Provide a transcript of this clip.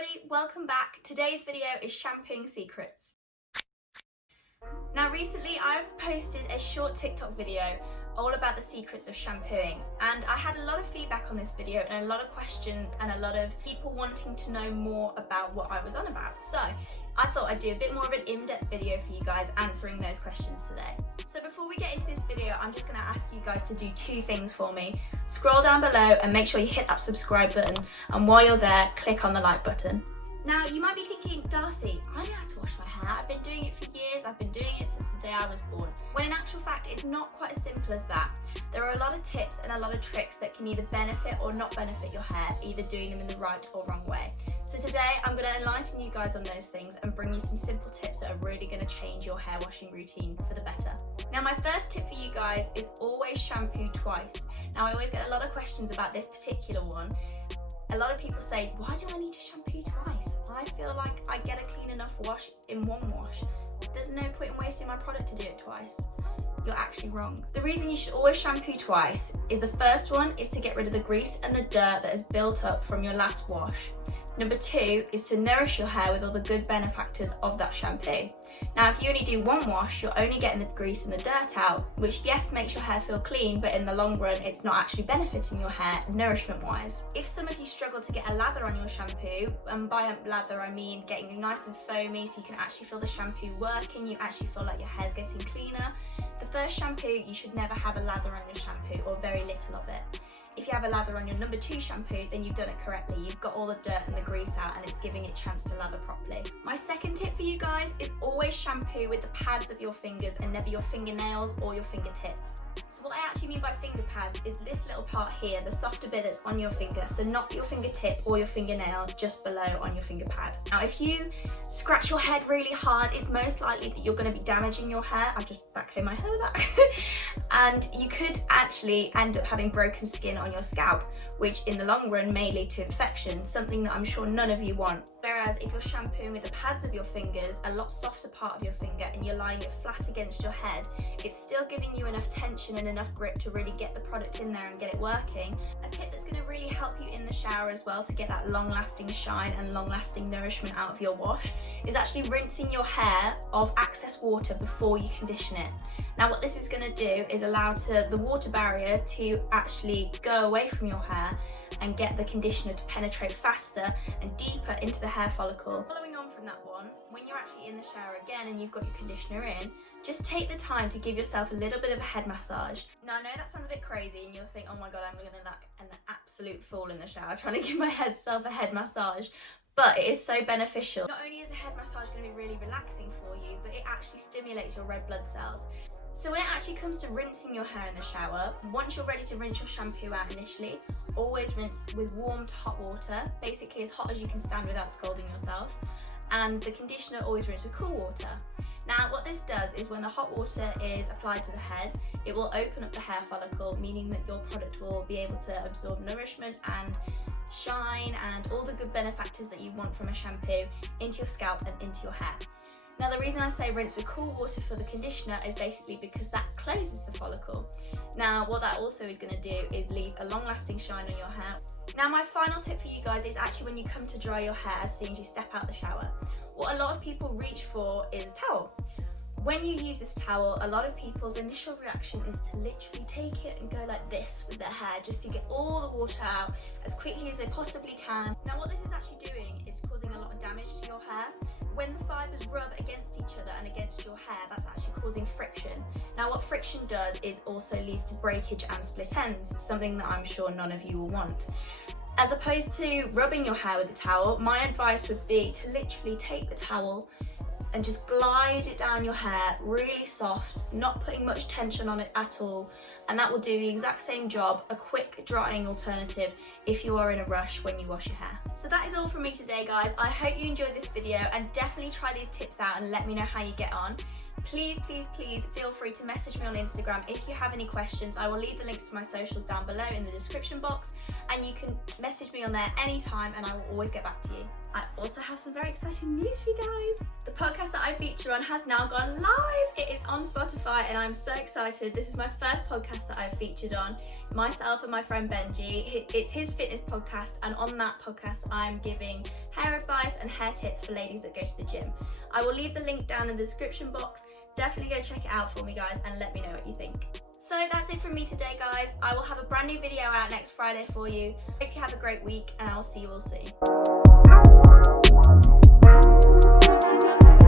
everybody, welcome back. Today's video is shampooing secrets. Now recently I've posted a short TikTok video all about the secrets of shampooing, and I had a lot of feedback on this video and a lot of questions and a lot of people wanting to know more about what I was on about. So I thought I'd do a bit more of an in-depth video for you guys answering those questions today. So before we get into this video, I'm just going to ask you guys to do two things for me. Scroll down below and make sure you hit that subscribe button, and while you're there, click on the like button. Now you might be thinking, Darcy, I know how to wash my hair. I've been doing it for years. I've been doing it since the day I was born. When in actual fact, it's not quite as simple as that. There are a lot of tips and a lot of tricks that can either benefit or not benefit your hair, either doing them in the right or wrong way. So today I'm going to enlighten you guys on those things and bring you some simple tips that are really going to change your hair washing routine for the better. Now my first tip for you guys is always shampoo twice. Now I always get a lot of questions about this particular one. A lot of people say, why do I need to shampoo twice? I feel like I get a clean enough wash in one wash. There's no point in wasting my product to do it twice. You're actually wrong. The reason you should always shampoo twice is the first one is to get rid of the grease and the dirt that has built up from your last wash. Number two is to nourish your hair with all the good benefactors of that shampoo. Now if you only do one wash, you're only getting the grease and the dirt out, which yes makes your hair feel clean, but in the long run it's not actually benefiting your hair nourishment wise. If some of you struggle to get a lather on your shampoo, and by a lather I mean getting nice and foamy so you can actually feel the shampoo working, you actually feel like your hair's getting cleaner, the first shampoo you should never have a lather on your shampoo, or very little of it. If you have a lather on your number two shampoo, then you've done it correctly. You've got all the dirt and the grease out and it's giving it a chance to lather properly. My second tip for you guys is always shampoo with the pads of your fingers and never your fingernails or your fingertips. So what I actually mean by finger pads is this little part here, the softer bit that's on your finger, so not your fingertip or your fingernail, just below on your finger pad. Now if you scratch your head really hard, it's most likely that you're going to be damaging your hair. I've just backcombed my hair with that. And you could actually end up having broken skin on your scalp, which in the long run may lead to infection, something that I'm sure none of you want. Whereas if you're shampooing with the pads of your fingers, a lot softer part of your finger, and you're lying it flat against your head, it's still giving you enough tension and enough grip to really get the product in there and get it working. A tip that's going to really help you in the shower as well to get that long-lasting shine and long-lasting nourishment out of your wash is actually rinsing your hair of excess water before you condition it. Now what this is going to do is allow the water barrier to actually go away from your hair and get the conditioner to penetrate faster and deeper into the hair follicle. Following on from that one, when you're actually in the shower again and you've got your conditioner in, just take the time to give yourself a little bit of a head massage. Now I know that sounds a bit crazy and you'll think, oh my god, I'm going to look like an absolute fool in the shower trying to give myself a head massage. But it is so beneficial. Not only is a head massage going to be really relaxing for you, but it actually stimulates your red blood cells. So when it actually comes to rinsing your hair in the shower, once you're ready to rinse your shampoo out initially, always rinse with warm to hot water, basically as hot as you can stand without scalding yourself. And the conditioner, always rinse with cool water. Now what this does is when the hot water is applied to the head, it will open up the hair follicle, meaning that your product will be able to absorb nourishment and shine and all the good benefactors that you want from a shampoo into your scalp and into your hair. Now the reason I say rinse with cool water for the conditioner is basically because that closes the follicle. Now what that also is going to do is leave a long-lasting shine on your hair. Now my final tip for you guys is actually when you come to dry your hair as soon as you step out the shower. What a lot of people reach for is a towel. When you use this towel, a lot of people's initial reaction is to literally take it and go like this with their hair just to get all the water out as quickly as they possibly can. Now what this is actually doing is causing a lot of damage to your hair. When the fibres rub against each other and against your hair, that's actually causing friction. Now what friction does is also leads to breakage and split ends, something that I'm sure none of you will want. As opposed to rubbing your hair with a towel, my advice would be to literally take the towel and just glide it down your hair really soft, not putting much tension on it at all, and that will do the exact same job, a quick drying alternative if you are in a rush when you wash your hair. So that is all from me today guys. I hope you enjoyed this video and definitely try these tips out and let me know how you get on. Please feel free to message me on Instagram if you have any questions. I will leave the links to my socials down below in the description box, and you can message me on there anytime and I will always get back to you. I also have some very exciting news for you guys. The podcast that I feature on has now gone live. It is on Spotify and I'm so excited. This is my first podcast that I've featured on, myself and my friend Benji. It's his fitness podcast, and on that podcast I'm giving hair advice and hair tips for ladies that go to the gym. I will leave the link down in the description box. Definitely go check it out for me, guys, and let me know what you think. So that's it from me today, guys. I will have a brand new video out next Friday for you. Hope you have a great week, and I will see you all soon.